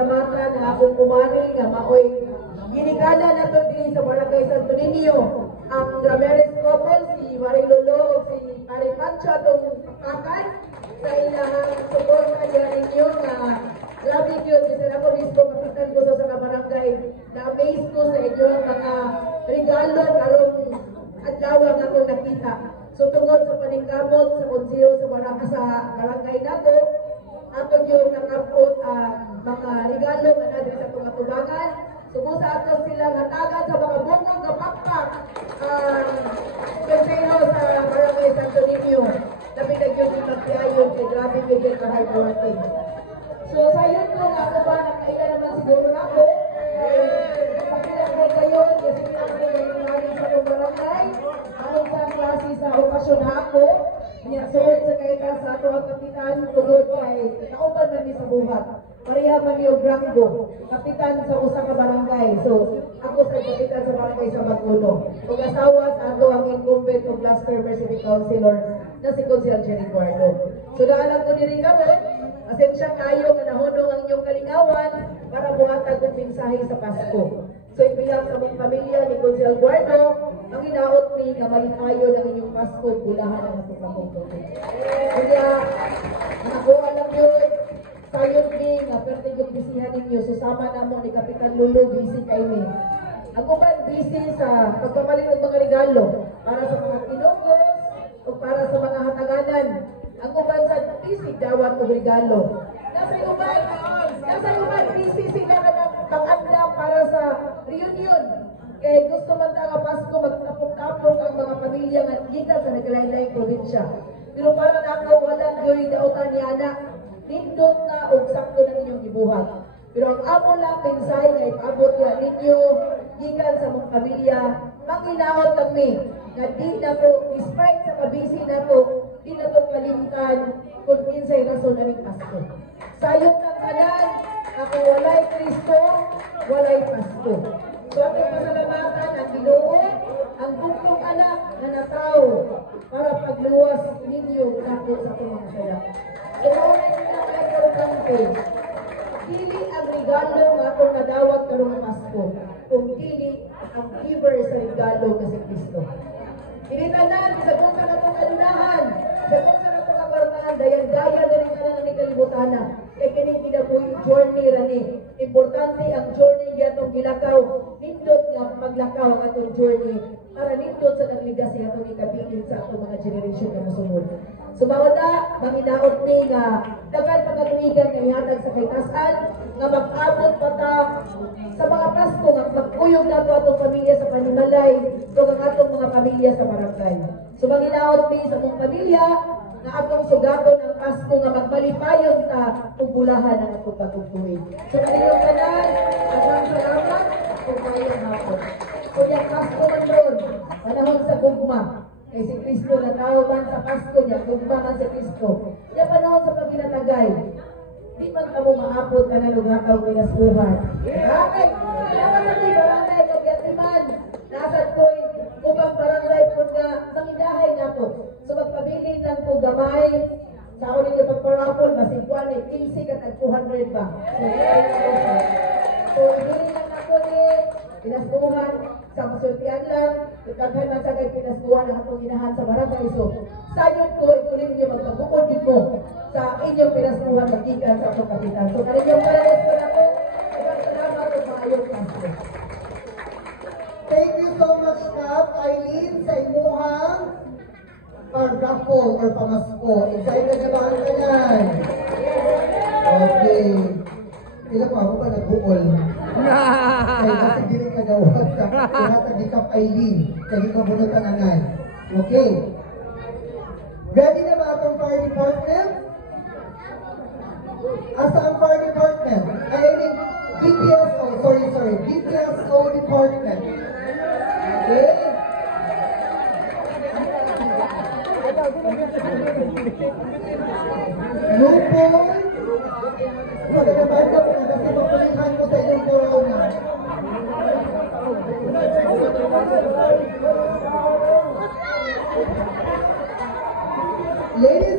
pasalamatan ang akong kumari nga maoy ginikala na to din sa Barangay Santo Niño ang Ramirez couple, si Marilolo o si Maripancho atong pakakan sa ilahang suporta niya ninyo na grabe yun, kasi ako mismo kapitan ko sa barangay na-amaze ko sa inyong mga regalo karong adlaw ang akong nakita. So tungod sa paningkamot sa konseyo sa barangay nato, ato yung nakapot mga regalo na natin sa pangatubangan. So kung sa ato silang hatagan sa mga bungong kapakpak konseyo sa barangay Santo Niño, napidag yung imagpiayon kay grabe yung ka hard working. So sayon ko nga ako ba nakaila naman siguro na ako. Pakilang ko kayo, kasi lang ko yung namin sa itong barangay. Anong sa klase sa okasyon na ako. Suot sa kaita sa ato ang kapitan, tugod kay nauban man ni sa buhat. Pareha man yung Granggo, kapitan sa usa ka barangay. So ako sa kapitan sa barangay sa Baguno. Kung asawa sa ato ang incumbent o Blaster City Councilor na si Councilor Jerry Guardo. So naalang ko ni kami, asensya kayo na nahunong ang inyong kalingawan para buhatag ng mensahe sa Pasko. So ipihang sa mong pamilya ni Councilor Guardo, ang inaot ni na malikayo ng inyong Pasko, bulahan ang ating pagkukulit. Kaya, nakuha lang yun, sayot ni nga pertig yung bisihan ninyo, susama na mo ni Kapitan Lulu, busy kay ni. Ako ba busy sa pagpamalit ng mga regalo para sa mga kinukos o para sa mga hataganan. Ang uban sa busy dawat o regalo. Nasa uban busy sila ka na pag-anda para sa reunion. Kaya gusto man nga Pasko, magkapok-kapok ang mga pamilya nga kita sa naglain-laing probinsya. Pero para na ako, walang gawing dautan ni anak, nindot na o sakto na inyong ibuhat. Pero ang amo lang, mensahe nga ipabot nga ninyo, gikan sa mga pamilya, manginaot kami, na di na po, despite sa kabisi na po, di na po kalimtan kung kinsay rason na rin Pasko. Sayot ng kanan, ako walay Kristo, walay Pasko. So ating pasalamatan ang Ginoo, ang buktong anak na natao para pagluwas ninyo nato sa mga saya. Ito na yung pinaka-importante. Dili ang regalo nga akong nadawat karong Pasko, kung dili ang giver sa regalo kasi Kristo. Initanan, sa kung sa natong kalunahan, sa kung sa natong kabarangan, dayan-dayan na rin na ni kalibutana. Kaya kini kinabuhi journey rani. Importante ang journey atong gilakaw. Nindot nga maglakaw ang atong journey para nindot sa nagligas atong ikabilin sa atong mga generation na musunod. Sumawad na, manginaot ni nga dapat pagkatuigan nga ihatag sa kaitasan nga mag-abot pa ta sa mga Pasko nga magpuyog na ito atong pamilya sa Panimalay o ang atong mga pamilya sa barangay. So manginaot ni sa mong pamilya na atong sugaton ang Pasko nga magmalipayon ta ug bulahan ang atong pagtutuig. So kaniyong tanan, daghang salamat kung mayong hapon. So yung Pasko man ron, panahon sa gugma. Kay si Kristo na tao man sa Pasko niya, gugma man si Kristo. Yung panahon sa pagginatagay, di man ka mo maabot ka na lugakaw pinasuhan. Bakit? Dapat na may barangay kung gatiman. Nasad ko'y upang barangay po nga mangidahay na po. So magpabilin lang po gamay. Sa ako ninyo pagparapol, masigwan eh, 15 katag 200 ba? So hindi lang ako ni pinasuhan sa masultian lang. Ikaghan man sa kay pinasuhan ang atong inahan sa barangay. So sayot ko, ikunin niyo magpagukod din mo sa inyong pinasuhan magikan sa atong kapitan. So kaninyong paralis ko na po. Salamat at maayong Pasko. Thank you so much, Kap Eileen, sa imuhang pag-raffle or pamasko. Excited na ba ang kanan? Okay. Kailan ko ako pa nag-uol. Kaya kasi hindi rin kagawad sa lahat ni Kap Eileen. Kaya ka bunot ang anay. Okay. Ready na ba atong fire department? Asa ang fire department? I mean, DPSO, sorry, DPSO department. Okay? Lupol.